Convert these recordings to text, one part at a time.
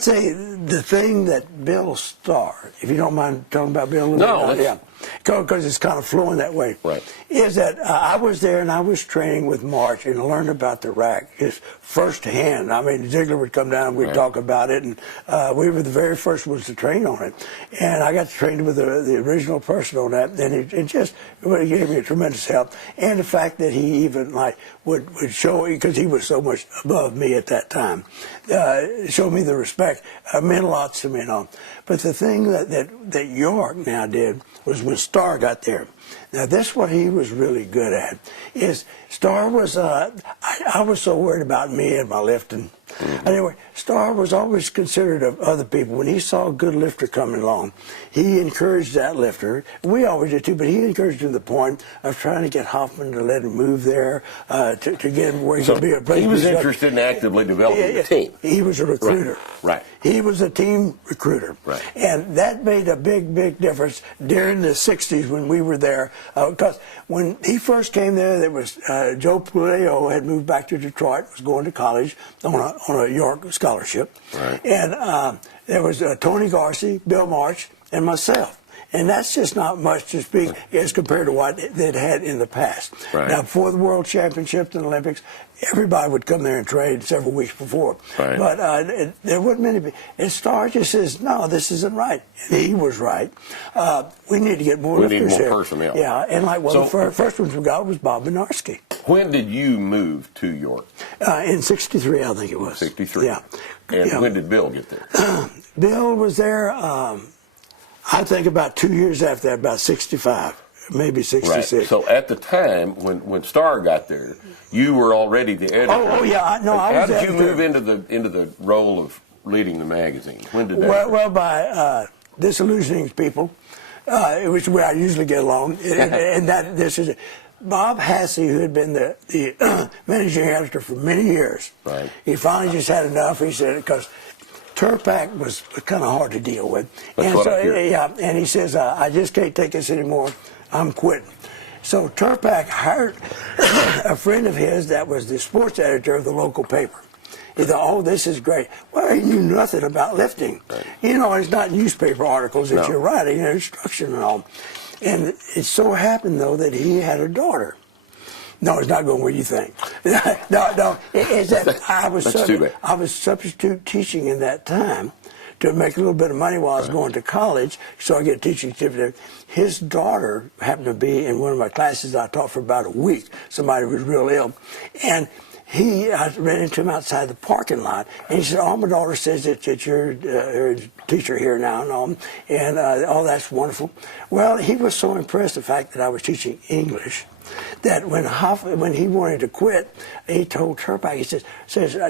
I'd say the thing that Bill Starr, if you don't mind talking about Bill a little bit. Yeah. Because it's kind of flowing that way. Right. Is that I was there and I was training with March and learned about the rack just firsthand. I mean, Ziegler would come down and we'd talk about it, and we were the very first ones to train on it. And I got to train with the original person on that, and it just gave me a tremendous help. And the fact that he even would show, because he was so much above me at that time, show me the respect meant a lot to me and all. But the thing that York now did was when Starr got there. Now, this is what he was really good at. Is Starr was, I was so worried about me and my lifting. Anyway, Starr was always considerate of other people. When he saw a good lifter coming along, he encouraged that lifter. We always did too, but he encouraged him to the point of trying to get Hoffman to let him move there, to get him where he could be a place. He was interested in actively developing the team. He was a recruiter. Right. He was a team recruiter. Right. And that made a big, big difference during the 60s when we were there. Because when he first came there was Joe Puleo had moved back to Detroit, was going to college on a York scholarship. Right. And there was Tony Garcia, Bill March, and myself. And that's just not much to speak as compared to what they'd had in the past. Right. Now, before the World Championships and Olympics, everybody would come there and train several weeks before. Right. But there wasn't many people. And Starr just says, no, this isn't right. And he was right. We need to get more lifters here. We need more personnel. Yeah, and the first ones we got was Bob Bednarski. When did you move to York? In 63, I think it was. 63. Yeah. And when did Bill get there? Bill was there, I think about 2 years after that, about 65, maybe 66. Right. So at the time when Starr got there, you were already the editor. Oh yeah, I was. How did you move into the role of leading the magazine? When did that? Well, by disillusioning people, which is where I usually get along, and that this is. Bob Hassey, who had been the managing editor for many years, right. He finally just had enough. He said, because Turpak was kind of hard to deal with. And he says, I just can't take this anymore. I'm quitting. So Turpak hired a friend of his that was the sports editor of the local paper. He thought, oh, this is great. Well, he knew nothing about lifting. Right. You know, it's not newspaper articles that you're writing, instruction and all. And it so happened, though, that he had a daughter. No, it's not going where you think. No. It's that I was substitute teaching in that time to make a little bit of money while I was going to college, so I get a teaching certificate. His daughter happened to be in one of my classes I taught for about a week. Somebody was real ill. And I ran into him outside the parking lot, and he said, oh, my daughter says that you're a teacher here now and all, and oh, that's wonderful. Well, he was so impressed the fact that I was teaching English that when he wanted to quit, he told Turpak, he says,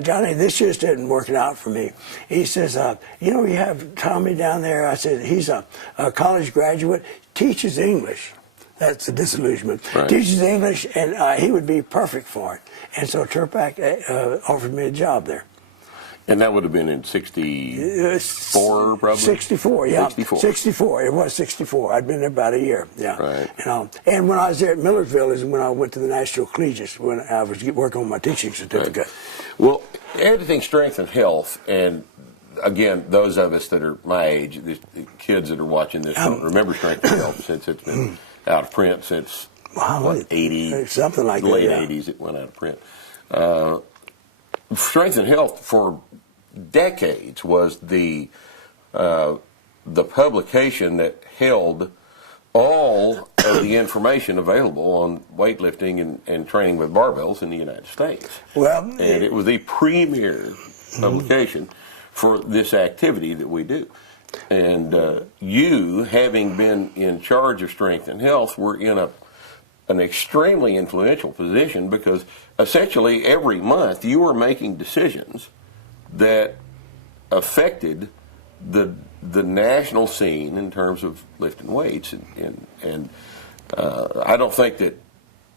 Johnny, this just isn't working out for me. He says, you know, you have Tommy down there. I said, he's a college graduate, teaches English. That's the disillusionment. Right. Teaches English, and he would be perfect for it. And so Turpak offered me a job there. And that would have been in 64, probably? 64, yeah. 64. It was 64. I'd been there about a year, yeah. Right. And when I was there at Millersville is when I went to the National Collegiate, when I was working on my teaching certificate. Right. Well, everything strength and health, and again, those of us that are my age, the kids that are watching this don't remember strength and health since it's been out of print since 80, something like late that, 80s it went out of print. Strength and health for decades was the publication that held all of the information available on weightlifting and training with barbells in the United States. Well, and it was the premier publication for this activity that we do. And you, having been in charge of strength and health, were in an extremely influential position, because essentially every month you were making decisions that affected the national scene in terms of lifting weights, and I don't think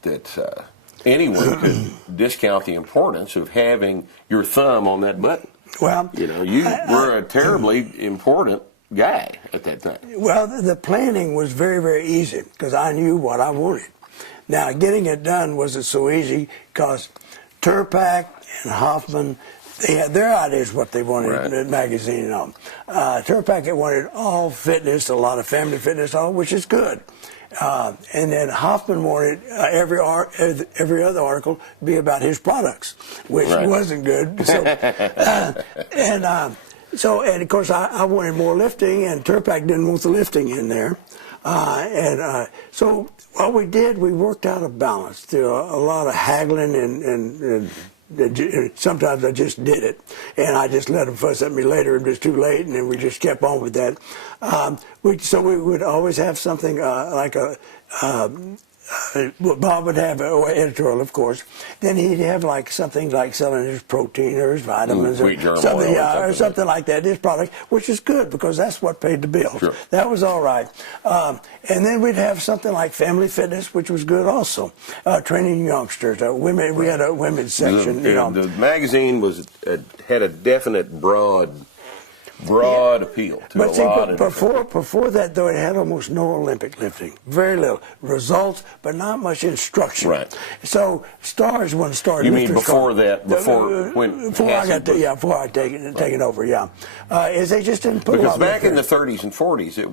that anyone could discount the importance of having your thumb on that button. Well, you know, you were a terribly important guy at that time. Well, the planning was very, very easy because I knew what I wanted. Now, getting it done wasn't so easy because Turpak and Hoffman their ideas what they wanted Right. in the magazine. Turpack wanted all fitness, a lot of family fitness, all, which is good. And then Hoffman wanted every other article to be about his products, which Right. wasn't good. So, and of course, I wanted more lifting, and Turpack didn't want the lifting in there. So what we did, we worked out a balance through a lot of haggling and sometimes I just did it, and I just let them fuss at me later. It was too late, and then we just kept on with that. So we would always have something like a. Bob would have editorial, of course. Then he'd have like something like selling his protein or his vitamins wheat germ something, oil or something like that. His product, which is good because that's what paid the bills. Sure. That was all right. And then we'd have something like family fitness, which was good also. Training youngsters, women. We had a women's section. The magazine had a definite broad appeal to but a see, lot of before that, though, it had almost no Olympic lifting. Very little results, but not much instruction. Right. So Stars when started. You mean before that? Before I got before I taken over. Yeah, is they just didn't put a lot because back of in the 30s and 40s, there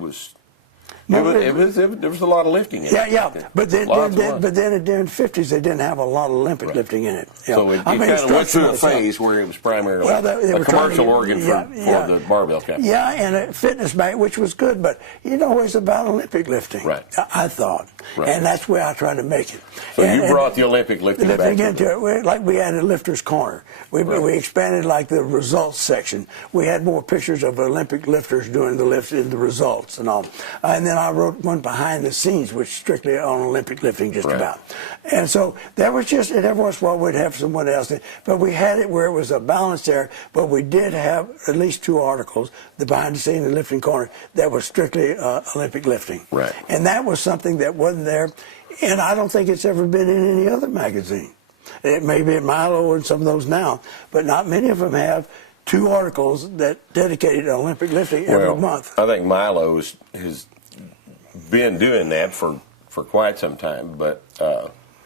was a lot of lifting in it. Yeah. But then during the 50s, they didn't have a lot of Olympic lifting in it. So it kind of went through a phase where it was primarily a commercial organ for the barbell company. Yeah, and a fitness bag, which was good, but it's about Olympic lifting. Right. I thought. Right. And that's where I tried to make it. So you brought the Olympic lifting back into it. Like we added Lifter's Corner. We expanded like the results section. We had more pictures of Olympic lifters doing the lifts in the results and all. And then I wrote one behind the scenes, which strictly on Olympic lifting just about. And so that was just, and every once in a while we'd have someone else. But we had it where it was a balance there, but we did have at least 2 articles, the behind the scenes and Lifting Corner, that was strictly Olympic lifting. Right. And that was something that wasn't there, and I don't think it's ever been in any other magazine. It may be at Milo and some of those now, but not many of them have 2 articles that dedicated to Olympic lifting every month. I think Milo has been doing that for quite some time, but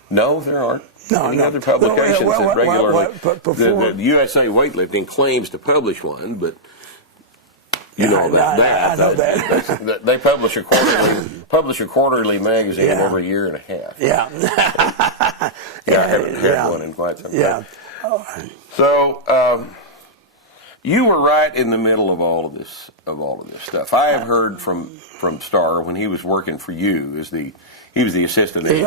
no, there aren't any other publications that regularly. The USA Weightlifting claims to publish one, but I know that. They publish a quarterly magazine every year and a half. Yeah. I haven't had one in quite some time. Yeah. So you were right in the middle of all of this stuff. I have heard from Starr when he was working for you he was the assistant. You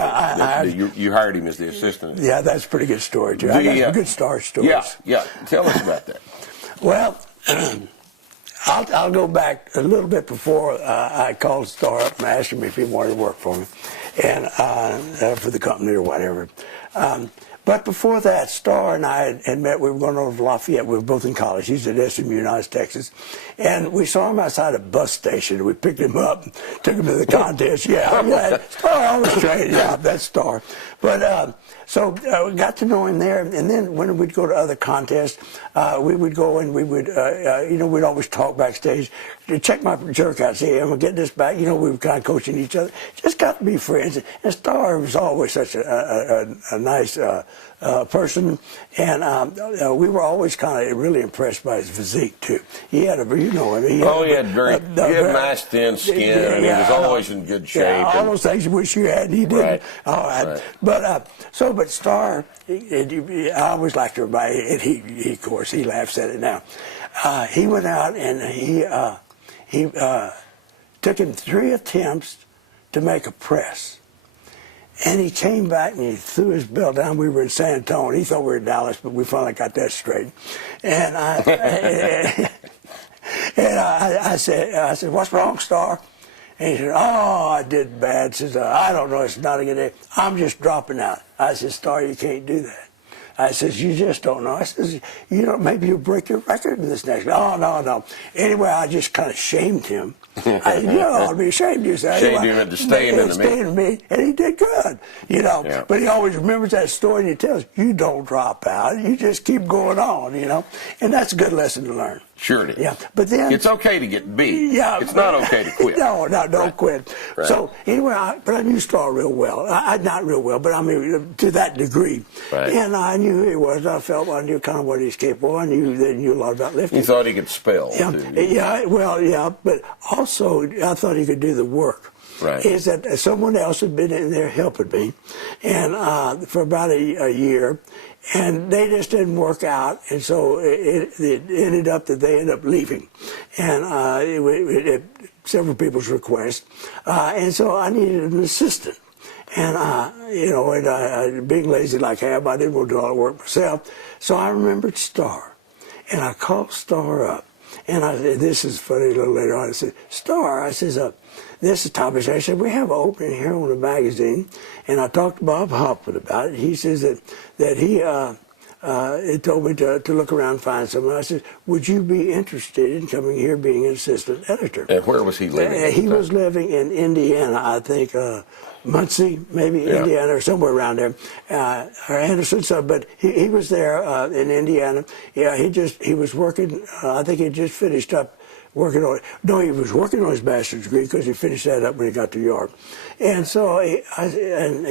hired him as the assistant. Yeah, that's a pretty good story too. I got some good Starr stories. Yeah. Tell us about that. Well, I'll go back a little bit before I called Starr up and asked him if he wanted to work for me, and for the company or whatever. But before that, Starr and I had met. We were going over to Lafayette. We were both in college. He's at SMU, United Texas. And we saw him outside a bus station. We picked him up, took him to the contest. Yeah. Starr always trained. Yeah, that's Starr. But so we got to know him there. And then when we'd go to other contests, we would go and we would, we'd always talk backstage to check my jerk out, say, I'm going to get this back. We were kind of coaching each other. Just got to be friends. And Starr was always such a nice person, and we were always kind of really impressed by his physique too. He had he had nice thin skin, and he was always in good shape. Yeah, all those things you wish you had, he didn't. Right. Right. But Starr, I always liked everybody, and he of course he laughs at it now. He went out and he took him 3 attempts to make a press. And he came back and he threw his belt down. We were in San Antonio. He thought we were in Dallas, but we finally got that straight. And I said, what's wrong, Starr? And he said, I did bad. He says, I don't know. It's not a good day. I'm just dropping out. I said, Starr, you can't do that. I says, you just don't know. I says, maybe you'll break your record in this next. No. Anyway, I just kind of shamed him. You ought to be ashamed. You say, shamed him into staying in me, and he did good. Yeah. But he always remembers that story, and he tells you don't drop out. You just keep going on. And that's a good lesson to learn. Sure it is. Yeah, but then it's okay to get beat. Yeah, it's not okay to quit. No, don't quit. Right. So anyway, but I knew Starr real well. Not real well, but I mean to that degree. Right. And I knew knew who he was. I felt I knew kind of what he's capable. I knew that he knew a lot about lifting. You thought he could spell. Yeah, but also I thought he could do the work. Right. Is that someone else had been in there helping me, and for about a year, and they just didn't work out, and so it ended up that they ended up leaving, and several people's request, and so I needed an assistant. And, being lazy like I am, I didn't want to do all the work myself. So I remembered Star. And I called Star up. And I said, this is funny, a little later on. I said, Star, I says, this is Thomas. I said, we have an opening here on the magazine. And I talked to Bob Hoffman about it. He says that he told me to look around and find someone. I said, would you be interested in coming here being an assistant editor? And where was he living? He was living in Indiana, I think, Muncie, maybe Indiana, or somewhere around there, or Anderson. So, but he was there in Indiana. Yeah, he was working. I think he just finished up working on. No, he was working on his master's degree because he finished that up when he got to York. And so he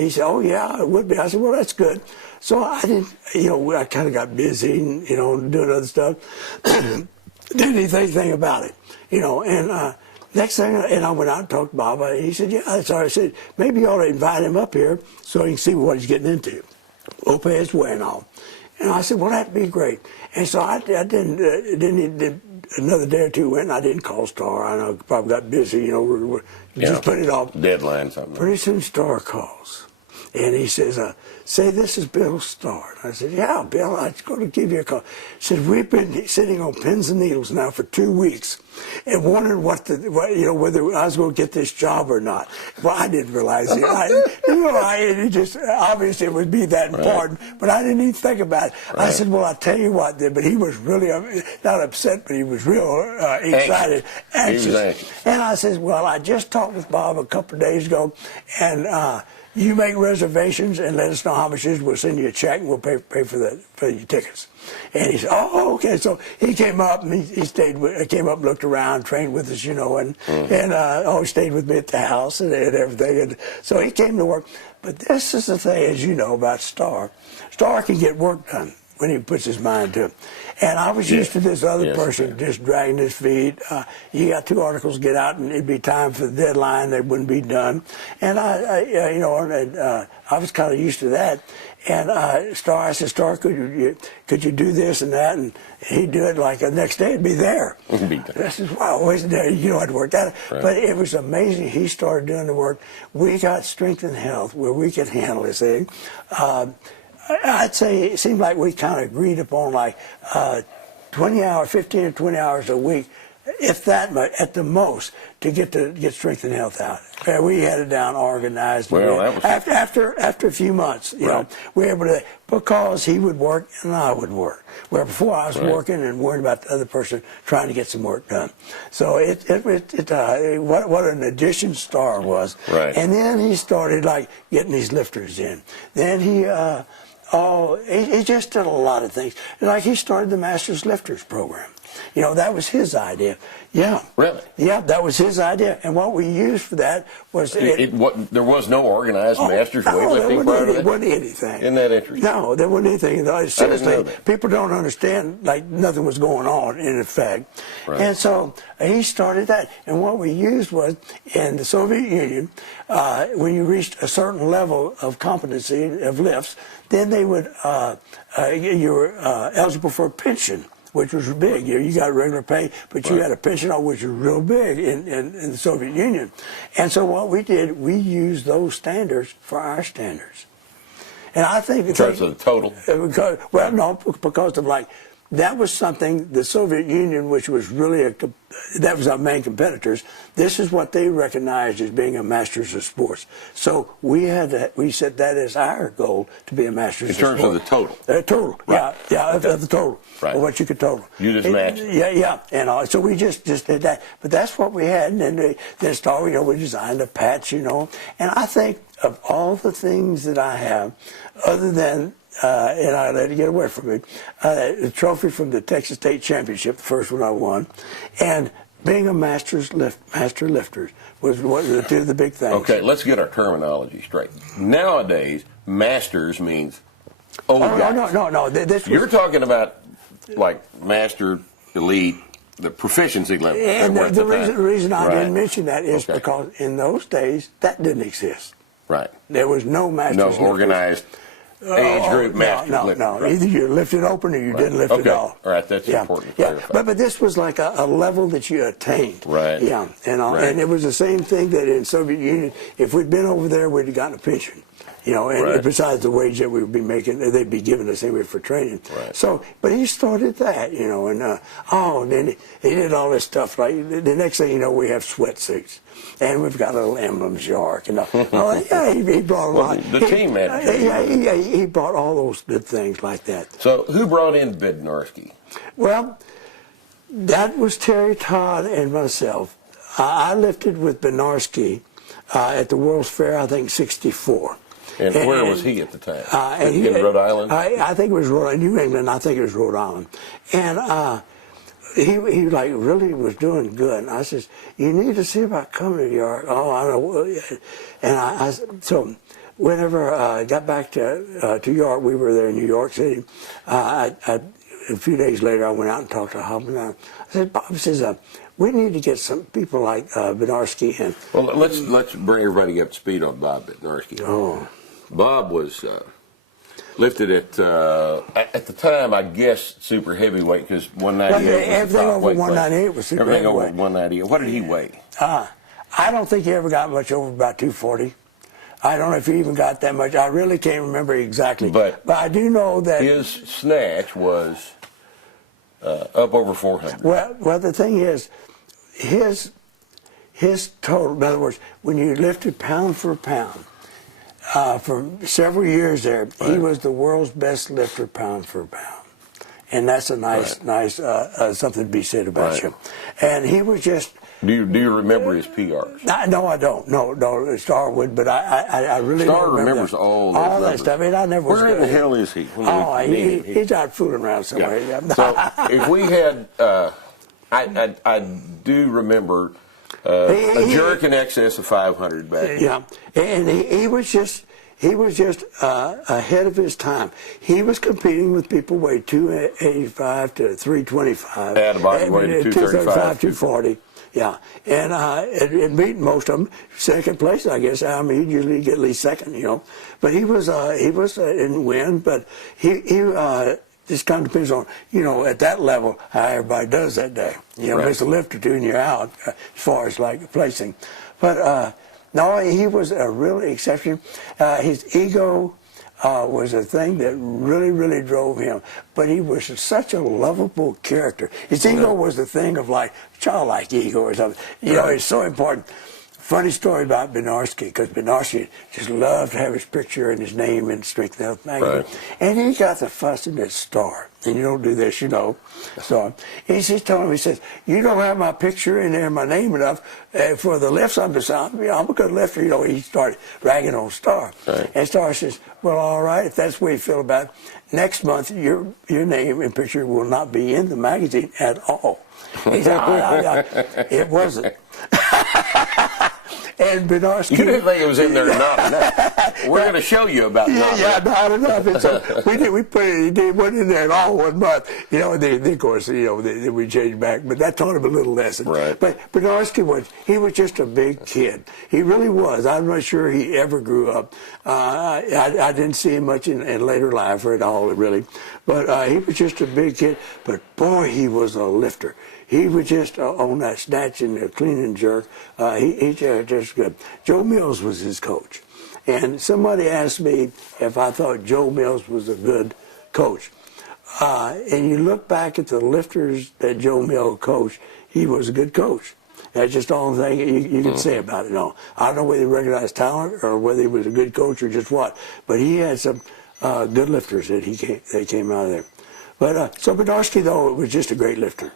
said, "Oh yeah, it would be." I said, "Well, that's good." So I didn't, I kind of got busy, and, doing other stuff. Didn't even think anything about it, and. Next thing, and I went out and talked to Bob. He said, yeah, that's all right. I said, maybe you ought to invite him up here so he can see what he's getting into. We'll pay his way and all. And I said, well, that'd be great. And so I didn't another day or two went, and I didn't call Star. I know, probably got busy, just put it off. Deadline, something. Pretty soon Star calls. And he says, say this is Bill Starr. I said, yeah, Bill, I was going to give you a call. He said, we've been sitting on pins and needles now for 2 weeks and wondering whether I was going to get this job or not. Well, I didn't realize it. It just, obviously it would be that important, but I didn't even think about it. Right. I said, well, I'll tell you what, but he was really, not upset, but he was real excited, anxious. He was anxious. And I said, well, I just talked with Bob a couple of days ago, and you make reservations and let us know how much it is. We'll send you a check and we'll pay for your tickets. And he said, oh, okay. So he came up and he came up, looked around, trained with us, and stayed with me at the house and everything. And so he came to work. But this is the thing, as you know, about Star. Star can get work done when he puts his mind to it. And I was used to this other person just dragging his feet. You got 2 articles to get out, and it'd be time for the deadline. They wouldn't be done. And I was kind of used to that. And I said, Star, could you do this and that? And he'd do it like the next day. It'd be there. It'd be done. I said, wow, wasn't there? I'd worked at it. Right. But it was amazing. He started doing the work. We got strength and health where we could handle this thing. I'd say it seemed like we kind of agreed upon 15 or 20 hours a week, if that much, at the most, to get strength and health out. We had it down organized. Well, that was after a few months, we were able to, because he would work and I would work. Where before I was working and worried about the other person trying to get some work done. So what an addition Star was. Right. And then he started getting these lifters in. Then he just did a lot of things. Like he started the Masters Lifters program. That was his idea. Yeah. Really? Yeah, that was his idea. And what we used for that was... there was no organized Masters weightlifting prior to that? There wasn't anything. Isn't that interesting? No, there wasn't anything. Seriously, people don't understand, nothing was going on, in effect. Right. And so he started that. And what we used was, in the Soviet Union, when you reached a certain level of competency of lifts, then they would, you were eligible for a pension, which was big. You got regular pay, but you had a pension, which was real big in the Soviet Union. And so what we did, we used those standards for our standards. And I think... In terms of the total? Because of that was something the Soviet Union, which was really that was our main competitors. This is what they recognized as being a masters of sports. So we set that as our goal, to be a masters of sports. In terms of the total? Total, right. Of the total, of what you could total. You just matched. Yeah. And so we just did that. But that's what we had. And then we designed a patch, And I think of all the things that I have, other than... and I let it get away from me. The trophy from the Texas State Championship, the first one I won, and being a master lifter was two of the big things. Okay, let's get our terminology straight. Nowadays, masters means Oh, no. This was, you're talking about like master, elite, the proficiency level. And the reason I didn't Right. mention that is because in those days that didn't exist. Right. There was no masters. No lifters. organized age group masters. No. Right. Either you lifted open or you didn't lift at all. All right, that's important to clarify. But this was like a level that you attained. Right. Yeah, and it was the same thing that in Soviet Union, if we'd been over there, we'd have gotten a pension. And besides the wage that we would be making, they'd be giving us anyway for training. Right. So, but he started that, and then he did all this stuff. Like the next thing you know, we have sweatsuits, and we've got little emblems, York, and he brought a lot. The team manager. He brought all those good things like that. So, who brought in Bednarski? Well, that was Terry Todd and myself. I lifted with Bednarski at the World's Fair, I think, '64. And where was he at the time? In Rhode Island? I think it was New England. I think it was Rhode Island. And he really was doing good. And I says, you need to see about coming to York. Oh, I know. And so whenever I got back to York, we were there in New York City. A few days later, I went out and talked to Hoffman. I said, Bob says, we need to get some people like Bednarski in. Well, let's bring everybody up to speed on Bob Bednarski. Oh. Bob was lifted at the time, I guess, super heavyweight because 198. Everything over 198 was super Everything heavyweight. over 198. What did he weigh? I don't think he ever got much over about 240. I don't know if he even got that much. I really can't remember exactly. But I do know that his snatch was up over 400. Well, the thing is, his total. In other words, when you lifted pound for pound. For several years there, he was the world's best lifter pound for pound. And that's a nice something to be said about him. And he was just... Do you remember his PRs? No, I don't. No, Star would, but I really don't remember. Star remembers all that stuff. I mean, I never was... Where in the hell is he? He's out fooling around somewhere. Yeah. So if we had... I do remember... a jerk in excess of 500 back then. Yeah, and he was just ahead of his time. He was competing with people weighed 285 to 325. At about weight 235, 240. Yeah, and beat most of them. Second place, I guess. I mean, he'd usually get at least second, But he didn't win, but he just kind of depends on, at that level, how everybody does that day. There's a lift or two and you're out as far as like placing. But no, he was a really exception. His ego was a thing that really, really drove him. But he was such a lovable character. His ego was the thing of like childlike ego or something. It's so important. Funny story about Bednarski, because Bednarski just loved to have his picture and his name in Strength and Health magazine. Right. And he got the fussing at Star. And you don't do this, So he's telling him, he says, you don't have my picture in there, my name enough for the lifts I'm a good lifter. He started ragging on Star. Right. And Star says, well, all right, if that's the way you feel about it, next month your name and picture will not be in the magazine at all. He said, it wasn't. And Bednarski... You didn't think it was in there not enough. We're going to show you about not enough. Not enough. And so we put it, it wasn't in there at all 1 month. Of course, we changed back, but that taught him a little lesson. Right. But Bednarski was just a big kid. He really was. I'm not sure he ever grew up. I didn't see him much in later life or at all, really. But he was just a big kid. But boy, he was a lifter. He was just on that snatch and the clean and jerk. He just good. Joe Mills was his coach. And somebody asked me if I thought Joe Mills was a good coach. And you look back at the lifters that Joe Mills coached, he was a good coach. That's just the only thing you can say about it. No, I don't know whether he recognized talent or whether he was a good coach or just what. But he had some good lifters that came out of there. But so Bednarski, though, was just a great lifter.